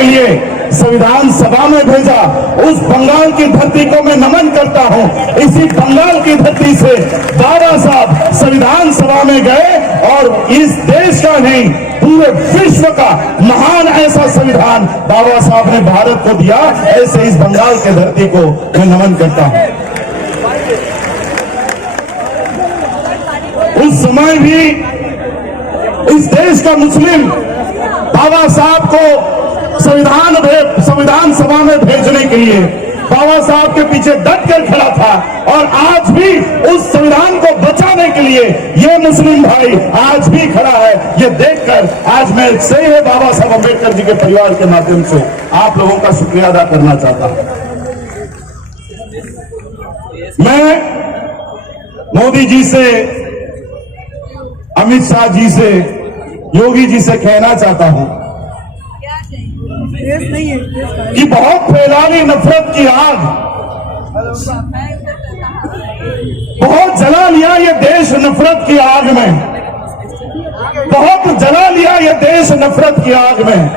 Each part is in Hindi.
के लिए संविधान सभा में भेजा। उस बंगाल की धरती को मैं नमन करता हूं। इसी बंगाल की धरती से बाबा साहब संविधान सभा में गए और इस देश का नहीं पूरे विश्व का महान ऐसा संविधान बाबा साहब ने भारत को दिया। ऐसे इस बंगाल की धरती को मैं नमन करता हूं। उस समय भी इस देश का मुस्लिम बाबा साहब को संविधान सभा में भेजने के लिए बाबा साहब के पीछे डट कर खड़ा था। और आज भी उस संविधान को बचाने के लिए ये मुस्लिम भाई आज भी खड़ा है। ये देखकर आज मैं सही है बाबा साहब अम्बेडकर जी के परिवार के माध्यम से आप लोगों का शुक्रिया अदा करना चाहता हूं। मैं मोदी जी से, अमित शाह जी से, योगी जी से कहना चाहता हूं कि बहुत फैला ली नफरत की आग, बहुत जला लिया ये देश नफरत की आग में, बहुत जला लिया ये देश नफरत की आग में।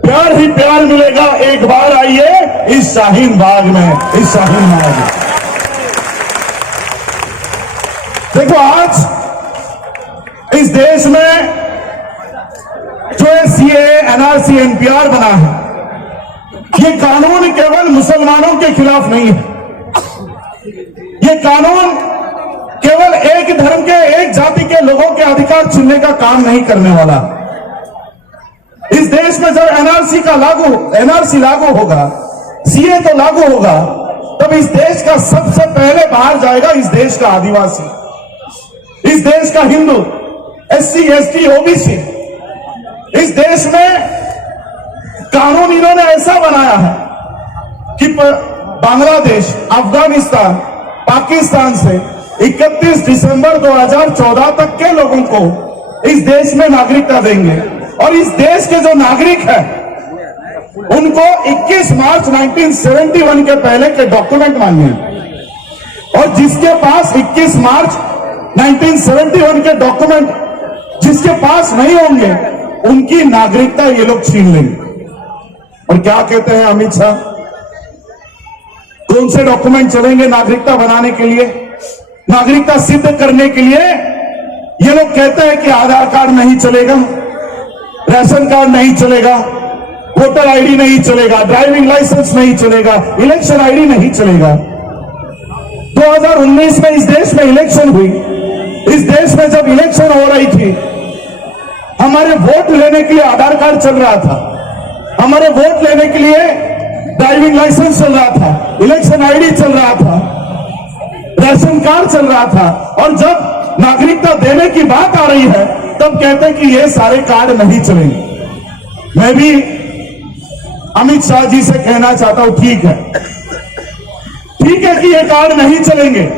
प्यार ही प्यार मिलेगा, एक बार आइए इस शाहीन बाग में, इस शाहीन बाग में। देखो आज इस देश में जो सीए, एनआरसी, एनपीआर बना है, ये कानून केवल मुसलमानों के खिलाफ नहीं है। ये कानून केवल एक धर्म के, एक जाति के लोगों के अधिकार छीनने का काम नहीं करने वाला। इस देश में जब एनआरसी लागू होगा, सीए तो लागू होगा, तब इस देश का सबसे पहले बाहर जाएगा इस देश का आदिवासी, इस देश का हिंदू, एससी, एसटी, ओबीसी। इस देश में कानून इन्होंने ऐसा बनाया है कि बांग्लादेश, अफगानिस्तान, पाकिस्तान से 31 दिसंबर 2014 तक के लोगों को इस देश में नागरिकता देंगे। और इस देश के जो नागरिक हैं उनको 21 मार्च 1971 के पहले के डॉक्यूमेंट मांगे। और जिसके पास 21 मार्च 1971 के डॉक्यूमेंट जिसके पास नहीं होंगे, उनकी नागरिकता ये लोग छीन लेंगे। और क्या कहते हैं अमित शाह, कौन से डॉक्यूमेंट चलेंगे नागरिकता बनाने के लिए, नागरिकता सिद्ध करने के लिए? ये लोग कहते हैं कि आधार कार्ड नहीं चलेगा, राशन कार्ड नहीं चलेगा, वोटर आईडी नहीं चलेगा, ड्राइविंग लाइसेंस नहीं चलेगा, इलेक्शन आईडी नहीं चलेगा। 2019 में इस देश में इलेक्शन हुई। इस देश में जब इलेक्शन हो रही थी, हमारे वोट लेने के लिए आधार कार्ड चल रहा था, हमारे वोट लेने के लिए ड्राइविंग लाइसेंस चल रहा था, इलेक्शन आईडी चल रहा था, राशन कार्ड चल रहा था। और जब नागरिकता देने की बात आ रही है, तब कहते हैं कि ये सारे कार्ड नहीं चलेंगे। मैं भी अमित शाह जी से कहना चाहता हूं, ठीक है कि ये कार्ड नहीं चलेंगे,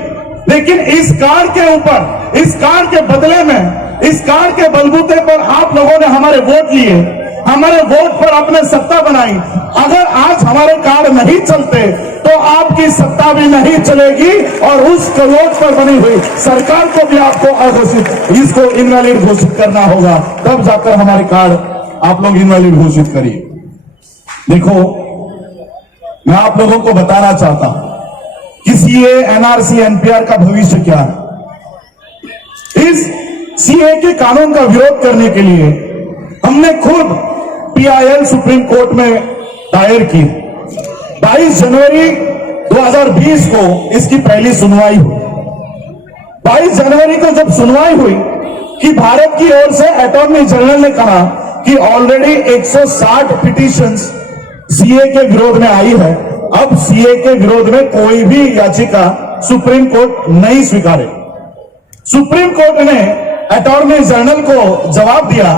लेकिन इस कार्ड के ऊपर, इस कार्ड के बदले में, इस कार्ड के बलबूते पर आप लोगों ने हमारे वोट लिए, हमारे वोट पर आपने सत्ता बनाई। अगर आज हमारे कार्ड नहीं चलते तो आपकी सत्ता भी नहीं चलेगी और उस वोट पर बनी हुई सरकार को भी आपको अघोषित, इसको इनवैलिड घोषित करना होगा। तब जाकर हमारे कार्ड आप लोग इनवैलिड घोषित करिए। देखो, मैं आप लोगों को बताना चाहता हूं कि सीए, एनआरसी, एनपीआर का भविष्य क्या है। इस सीए के कानून का विरोध करने के लिए हमने खुद पीआईएल सुप्रीम कोर्ट में दायर की। 22 जनवरी 2020 को इसकी पहली सुनवाई हुई। 22 जनवरी को जब सुनवाई हुई कि भारत की ओर से अटॉर्नी जनरल ने कहा कि ऑलरेडी 160 पिटीशंस सीए के विरोध में आई है, अब सीए के विरोध में कोई भी याचिका सुप्रीम कोर्ट नहीं स्वीकारे। सुप्रीम कोर्ट ने अटॉर्नी जनरल को जवाब दिया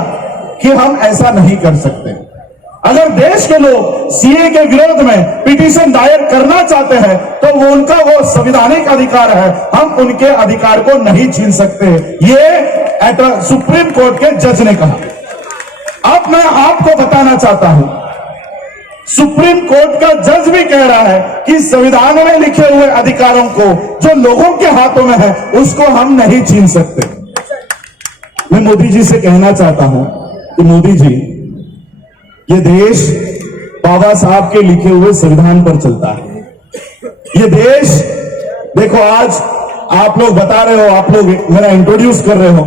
कि हम ऐसा नहीं कर सकते। अगर देश के लोग सीए के विरोध में पिटीशन दायर करना चाहते हैं तो वो उनका वो संवैधानिक अधिकार है, हम उनके अधिकार को नहीं छीन सकते। ये सुप्रीम कोर्ट के जज ने कहा। अब मैं आपको बताना चाहता हूं, सुप्रीम कोर्ट का जज भी कह रहा है कि संविधान में लिखे हुए अधिकारों को जो लोगों के हाथों में है उसको हम नहीं छीन सकते। मैं मोदी जी से कहना चाहता हूं कि मोदी जी, ये देश बाबा साहब के लिखे हुए संविधान पर चलता है। ये देश देखो, आज आप लोग बता रहे हो, आप लोग मेरा इंट्रोड्यूस कर रहे हो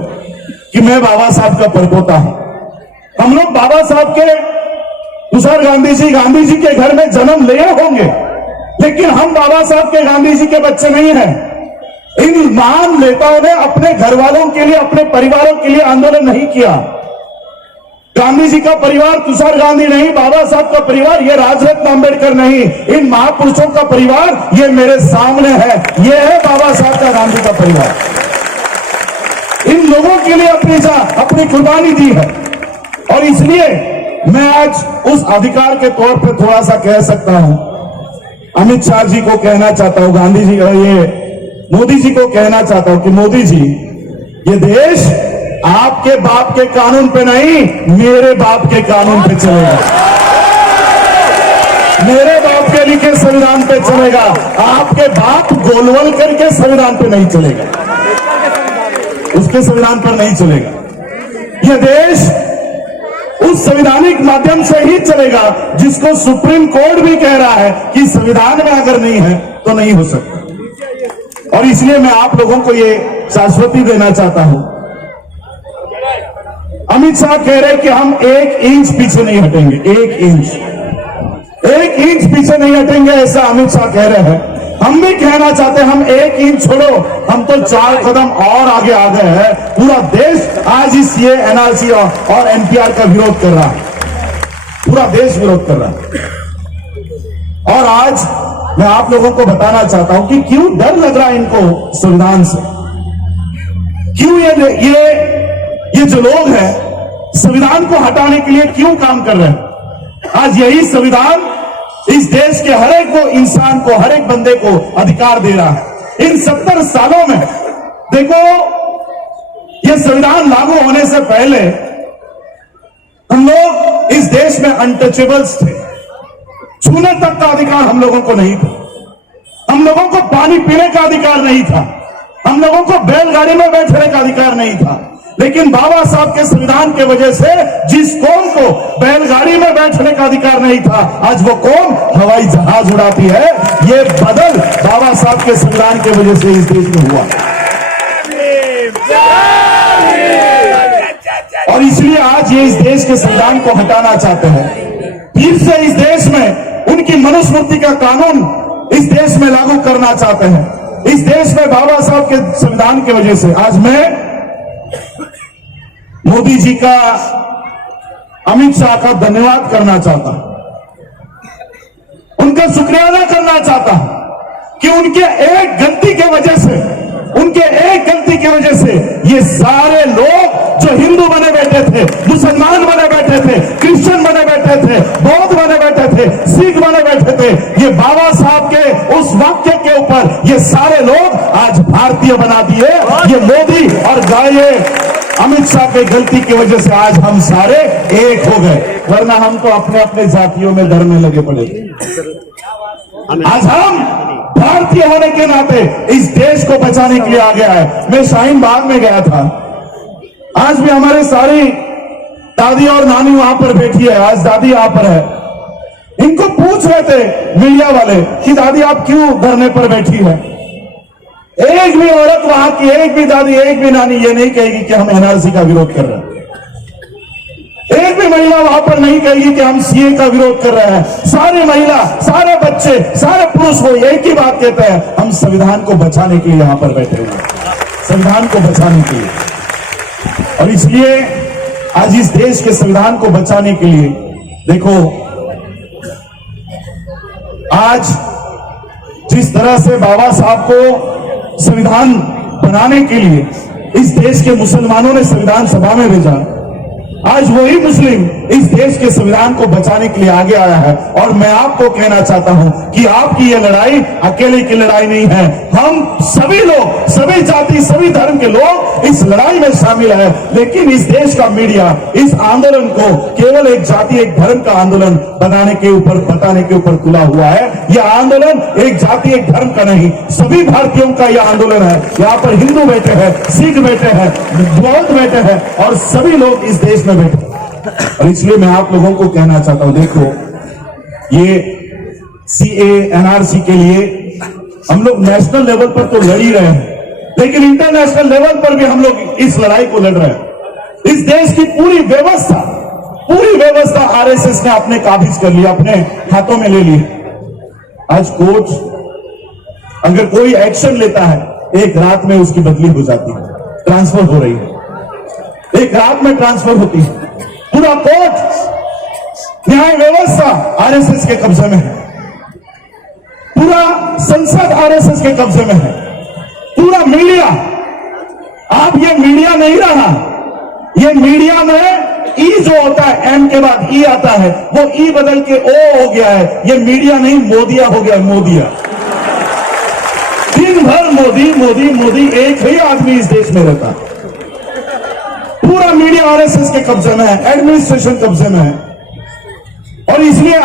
कि मैं बाबा साहब का परपोता हूं। हम लोग बाबा साहब के, तुषार गांधी जी के घर में जन्म लिए होंगे, लेकिन हम बाबा साहब के, गांधी जी के बच्चे नहीं हैं। इन महान नेताओं ने अपने घर वालों के लिए, अपने परिवारों के लिए आंदोलन नहीं किया। गांधी जी का परिवार तुषार गांधी नहीं, बाबा साहब का परिवार ये राजरत्न अंबेडकर नहीं, इन महापुरुषों का परिवार ये मेरे सामने है। ये है बाबा साहब का, गांधी का परिवार। इन लोगों के लिए अपनी कुर्बानी दी है। और इसलिए मैं आज उस अधिकार के तौर पर थोड़ा सा कह सकता हूं, अमित शाह जी को कहना चाहता हूं, गांधी जी और ये मोदी जी को कहना चाहता हूं कि मोदी जी, ये देश आपके बाप के कानून पे नहीं, मेरे बाप के कानून पे चलेगा, मेरे बाप के लिखे संविधान पे चलेगा। आपके बाप गोलवलकर के संविधान पे नहीं चलेगा, उसके संविधान पर नहीं चलेगा। यह देश उस संवैधानिक माध्यम से ही चलेगा जिसको सुप्रीम कोर्ट भी कह रहा है कि संविधान में अगर नहीं है तो नहीं हो सकता। और इसलिए मैं आप लोगों को ये शाश्वती देना चाहता हूं। अमित शाह कह रहे कि हम 1 इंच पीछे नहीं हटेंगे, 1 इंच पीछे नहीं हटेंगे, ऐसा अमित शाह कह रहे हैं। हम भी कहना चाहते हैं, हम 1 इंच छोड़ो, हम तो 4 कदम और आगे आ गए हैं। पूरा देश आज इस ये एनआरसी और एनपीआर का विरोध कर रहा है, पूरा देश विरोध कर रहा है। और आज मैं आप लोगों को बताना चाहता हूं कि क्यों डर लग रहा है इनको संविधान से, क्यों ये जो लोग हैं संविधान को हटाने के लिए क्यों काम कर रहे हैं। आज यही संविधान इस देश के हर एक को, इंसान को, हर एक बंदे को अधिकार दे रहा है। इन 70 सालों में देखो, ये संविधान लागू होने से पहले हम लोग इस देश में अनटचेबल्स थे, छूने तक का अधिकार हम लोगों को नहीं था, हम लोगों को पानी पीने का अधिकार नहीं था, हम लोगों को बैलगाड़ी में बैठने का अधिकार नहीं था। लेकिन बाबा साहब के संविधान के वजह से जिस कौम को बैलगाड़ी में बैठने का अधिकार नहीं था, आज वो कौम हवाई जहाज उड़ाती है। ये बदल बाबा साहब के संविधान के वजह से इस देश में हुआ। और इसलिए आज ये इस देश के संविधान को हटाना चाहते हैं। फिर से इस देश में उनकी मनुस्मृति का कानून इस देश में लागू करना चाहते हैं। इस देश में बाबा साहब के संविधान की वजह से आज मैं मोदी जी का, अमित शाह का धन्यवाद करना चाहता हूं, उनका शुक्रिया अदा करना चाहता हूं कि उनके एक गलती की वजह से ये सारे लोग जो हिंदू बने बैठे थे, मुसलमान बने बैठे थे, क्रिश्चियन बने बैठे थे, बौद्ध बने बैठे थे, सिख बने बैठे थे, ये बाबा साहब के उस वाक्य के ऊपर ये सारे लोग आज भारतीय बना दिए। ये मोदी और गाये अमित शाह की गलती की वजह से आज हम सारे एक हो गए, वरना हम तो अपने अपने जातियों में लड़ने लगे पड़े। आज हम भारतीय होने के नाते इस देश को बचाने के लिए आ गया है। मैं शाहीन बाग में गया था, आज भी हमारे सारी दादी और नानी वहां पर बैठी है, आज दादी यहां पर है। इनको पूछ रहे थे मीडिया वाले कि दादी आप क्यों धरने पर बैठी है। एक भी औरत वहां की, एक भी दादी, एक भी नानी ये नहीं कहेगी कि हम एनआरसी का विरोध कर रहे हैं। एक भी महिला वहां पर नहीं कहेगी कि हम सीए का विरोध कर रहे हैं। सारी महिला, सारे बच्चे, सारे पुरुष वो एक ही बात कहते हैं, हम संविधान को बचाने के लिए यहां पर बैठे हुए हैं, संविधान को बचाने के लिए। और इसलिए आज इस देश के संविधान को बचाने के लिए देखो, आज जिस तरह से बाबा साहब को संविधान बनाने के लिए इस देश के मुसलमानों ने संविधान सभा में भेजा, आज वही मुस्लिम इस देश के संविधान को बचाने के लिए आगे आया है। और मैं आपको कहना चाहता हूं कि आपकी ये लड़ाई अकेले की लड़ाई नहीं है, हम सभी लोग, सभी जाति, सभी धर्म के लोग इस लड़ाई में शामिल है। लेकिन इस देश का मीडिया इस आंदोलन को केवल एक जाति, एक धर्म का आंदोलन बताने के ऊपर तुला हुआ है। यह आंदोलन एक जाति, एक धर्म का नहीं, सभी भारतीयों का यह आंदोलन है। यहाँ पर हिंदू बैठे हैं, सिख बैठे हैं, बौद्ध बैठे हैं और सभी लोग इस देश में बैठे। और इसलिए मैं आप लोगों को कहना चाहता हूं, देखो ये सीए एनआरसी के लिए हम लोग नेशनल लेवल पर तो लड़ ही रहे हैं, लेकिन इंटरनेशनल लेवल पर भी हम लोग इस लड़ाई को लड़ रहे हैं। इस देश की पूरी व्यवस्था आरएसएस ने अपने काबिज कर लिया, अपने हाथों में ले ली। आज कोर्ट अगर कोई एक्शन लेता है, एक रात में उसकी बदली हो जाती है, ट्रांसफर हो रही है, एक रात में ट्रांसफर होती है। पूरा कोर्ट, न्याय व्यवस्था आरएसएस के कब्जे में है, पूरा संसद आरएसएस के कब्जे में है, पूरा मीडिया। आप ये मीडिया नहीं रहा, ये मीडिया में ई जो होता है, एम के बाद ई आता है, वो ई बदल के ओ हो गया है। ये मीडिया नहीं, मोदिया हो गया, मोदिया। दिन भर मोदी मोदी मोदी, एक ही आदमी इस देश में रहता। पूरा मीडिया आरएसएस के कब्जे में है, एडमिनिस्ट्रेशन कब्जे में है। और इसलिए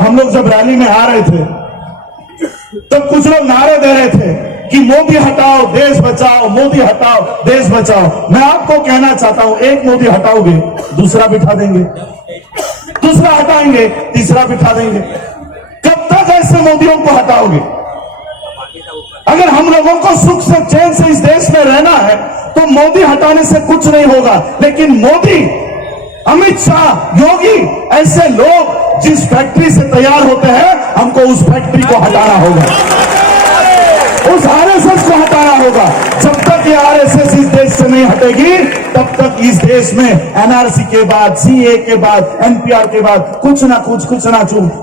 हम लोग जब रैली में आ रहे थे, तब कुछ लोग नारे दे रहे थे कि मोदी हटाओ देश बचाओ, मोदी हटाओ देश बचाओ। मैं आपको कहना चाहता हूं, एक मोदी हटाओगे, दूसरा बिठा देंगे, दूसरा हटाएंगे, तीसरा बिठा देंगे। कब तक ऐसे मोदियों को हटाओगे? अगर हम लोगों को सुख से चैन से इस देश में रहना है तो मोदी हटाने से कुछ नहीं होगा। लेकिन मोदी, अमित शाह, योगी, ऐसे लोग जिस फैक्ट्री से तैयार होते हैं, हमको उस फैक्ट्री को हटाना होगा, उस आरएसएस को हटाना होगा। जब तक ये आरएसएस इस देश से नहीं हटेगी, तब तक इस देश में एनआरसी के बाद, सीए के बाद, एनपीआर के बाद कुछ ना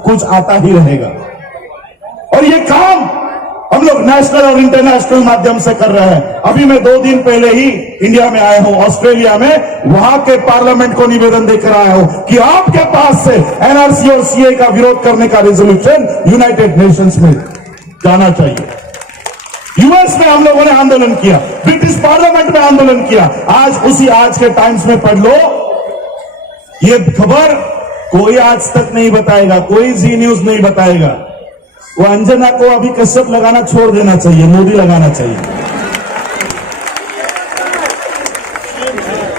कुछ आता ही रहेगा। और ये काम हम लोग नेशनल और इंटरनेशनल माध्यम से कर रहे हैं। अभी मैं 2 दिन पहले ही इंडिया में आया हूं, ऑस्ट्रेलिया में, वहां के पार्लियामेंट को निवेदन देकर आया हूं कि आपके पास से एनआरसी और सीए का विरोध करने का रेजोल्यूशन यूनाइटेड नेशंस में जाना चाहिए। यूएस में हम लोगों ने आंदोलन किया, ब्रिटिश पार्लियामेंट में आंदोलन किया। आज के टाइम्स में पढ़ लो, ये खबर कोई आज तक नहीं बताएगा, कोई जी न्यूज नहीं बताएगा। वो अंजना को अभी कश्यप लगाना छोड़ देना चाहिए, मोदी लगाना चाहिए।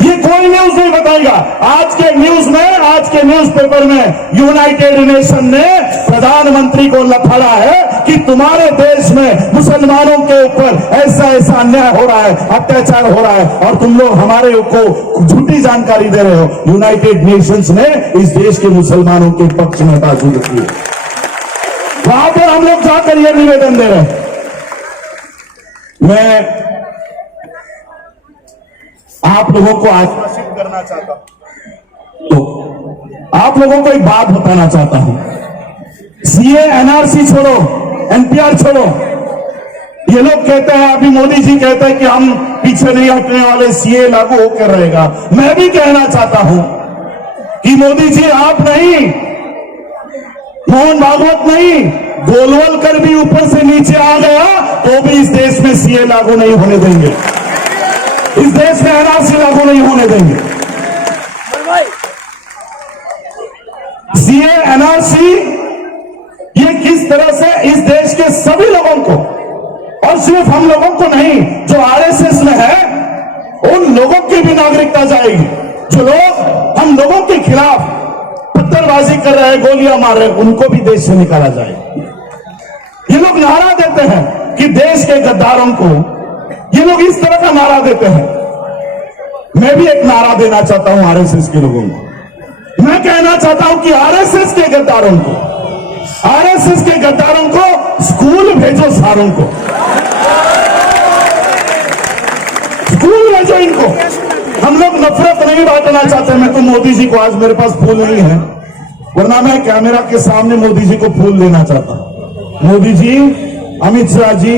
ये कोई न्यूज नहीं बताएगा। आज के न्यूज़पेपर में यूनाइटेड नेशन ने प्रधानमंत्री को लफड़ा है कि तुम्हारे देश में मुसलमानों के ऊपर ऐसा अन्याय हो रहा है, अत्याचार हो रहा है, और तुम लोग हमारे को झूठी जानकारी दे रहे हो। यूनाइटेड नेशंस ने इस देश के मुसलमानों के पक्ष में बातचीत की, वहां पर हम लोग जाकर यह निवेदन दे रहे हैं। मैं आप लोगों को आश्वासित करना चाहता हूं, तो आप लोगों को एक बात बताना चाहता हूं। सीए एनआरसी छोड़ो, एनपीआर छोड़ो। ये लोग कहते हैं, अभी मोदी जी कहते हैं कि हम पीछे नहीं हटने वाले, सीए लागू होकर रहेगा। मैं भी कहना चाहता हूं कि मोदी जी, आप नहीं, मोहन भागवत नहीं, गोलवलकर भी ऊपर से नीचे आ गया तो भी इस देश में सीए लागू नहीं होने देंगे, इस देश में एनआरसी लागू नहीं होने देंगे। सीए एनआरसी ये किस तरह से इस देश के सभी लोगों को, और सिर्फ हम लोगों को नहीं, जो आरएसएस में है उन लोगों की भी नागरिकता जाएगी। जो लोग हम लोगों के खिलाफ पत्थरबाजी कर रहे हैं, गोलियां मार रहे हैं, उनको भी देश से निकाला जाए। ये लोग नारा देते हैं कि देश के गद्दारों को, ये लोग इस तरह का नारा देते हैं। मैं भी एक नारा देना चाहता हूं आरएसएस के लोगों को। मैं कहना चाहता हूं कि आरएसएस के गद्दारों को, आरएसएस के गद्दारों को स्कूल भेजो, सारों को स्कूल भेजो इनको। हम लोग नफरत नहीं बांटना चाहते। मैं तो मोदी जी को, आज मेरे पास फूल नहीं है, वरना मैं कैमरा के सामने मोदी जी को फूल देना चाहता हूं। मोदी जी, अमित शाह जी,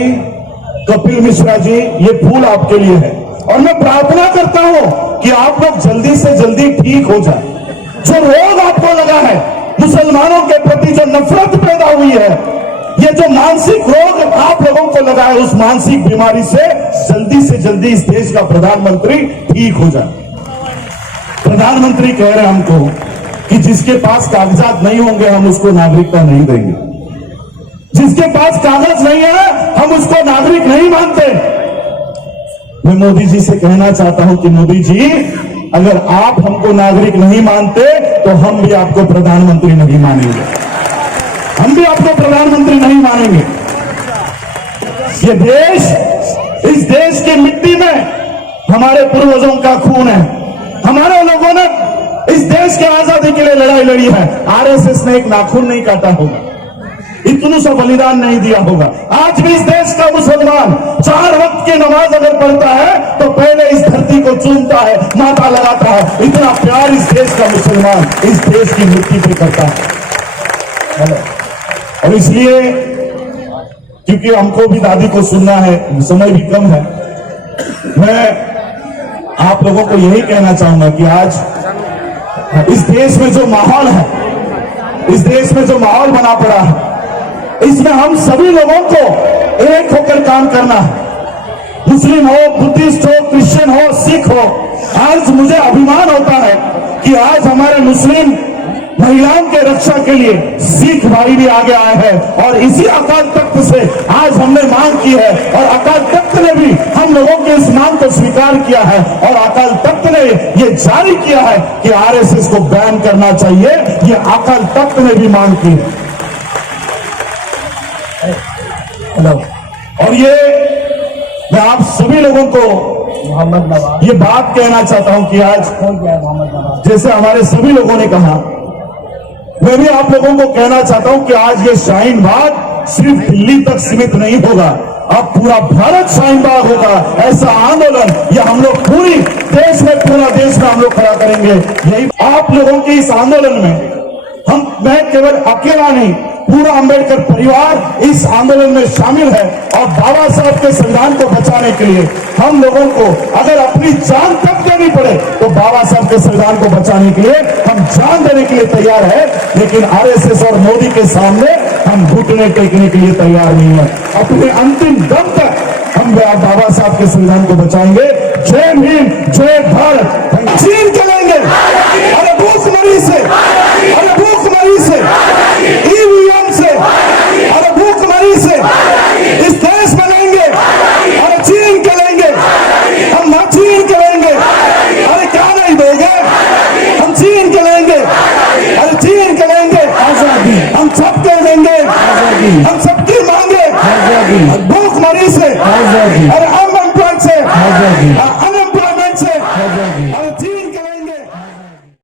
कपिल मिश्रा जी, ये फूल आपके लिए है। और मैं प्रार्थना करता हूं कि आप लोग जल्दी से जल्दी ठीक हो जाए। जो रोग आपको लगा है, मुसलमानों के प्रति जो नफरत पैदा हुई है, ये जो मानसिक रोग आप लोगों को लगा है, उस मानसिक बीमारी से जल्दी इस देश का प्रधानमंत्री ठीक हो जाए। प्रधानमंत्री कह रहे हैं हमको कि जिसके पास कागजात नहीं होंगे हम उसको नागरिकता नहीं देंगे, जिसके पास कागज नहीं है हम उसको नागरिक नहीं मानते। मैं मोदी जी से कहना चाहता हूं कि मोदी जी, अगर आप हमको नागरिक नहीं मानते तो हम भी आपको प्रधानमंत्री नहीं मानेंगे। हम भी आपको प्रधानमंत्री नहीं मानेंगे। ये देश, इस देश की मिट्टी में हमारे पूर्वजों का खून है। हमारे लोगों ने इस देश की आजादी के लिए लड़ाई लड़ी है। आरएसएस ने एक नाखून नहीं काटा होगा, इतना सा बलिदान नहीं दिया होगा। आज भी इस देश का मुसलमान 4 वक्त की नमाज अगर पढ़ता है तो पहले इस धरती को चूमता है, माथा लगाता है। इतना प्यार इस देश का मुसलमान इस देश की मिट्टी पे करता है। और इसलिए क्योंकि हमको भी दादी को सुनना है, समय भी कम है, मैं आप लोगों को यही कहना चाहूंगा कि आज इस देश में जो माहौल है, इस देश में जो माहौल बना पड़ा है, इसमें हम सभी लोगों को एक होकर काम करना है। मुस्लिम हो, बुद्धिस्ट हो, क्रिश्चियन हो, सिख हो। आज मुझे अभिमान होता है कि आज हमारे मुस्लिम महिलाओं के रक्षा के लिए सिख भाई भी आगे आए हैं। और इसी अकाल तख्त से आज हमने मांग की है और अकाल तख्त ने भी हम लोगों की इस मांग को स्वीकार किया है। और अकाल तख्त ने ये जारी किया है कि आरएसएस को बैन करना चाहिए। ये अकाल तख्त ने भी मांग की है। और ये मैं आप सभी लोगों को ये बात कहना चाहता हूं कि आज जैसे हमारे सभी लोगों ने कहा, मैं भी आप लोगों को कहना चाहता हूं कि आज ये शाहीन बाग सिर्फ दिल्ली तक सीमित नहीं होगा, अब पूरा भारत शाहीन बाग होगा। ऐसा आंदोलन ये हम लोग पूरी देश में, पूरा देश में हम लोग खड़ा करेंगे। यही आप लोगों के इस आंदोलन में मैं केवल अकेला नहीं, पूरा अंबेडकर परिवार इस आंदोलन में शामिल है। और बाबा साहब के संविधान को बचाने के लिए हम लोगों को अगर अपनी जान तक देनी पड़े तो बाबा साहब के संविधान को बचाने के लिए हम जान देने के लिए तैयार है। लेकिन आरएसएस और मोदी के सामने हम घुटने टेकने के लिए तैयार नहीं है। अपने अंतिम दम तक हम बाबा साहब के संविधान को बचाएंगे। जय भीम, जय भारत। चीन चलेंगे, अरे भूखमरी से, अरे भूखमरी से, ईवीएम से, अरे भूखमरी से इस देश में लेंगे। अरे चीन के लेंगे, हम ना चीन के लेंगे। अरे क्या नहीं दोगे, हम चीन के लेंगे। अरे चीन के लेंगे आजादी, हम सबके लेंगे आजादी, हम सबकी मांगे भूखमरी से आजादी।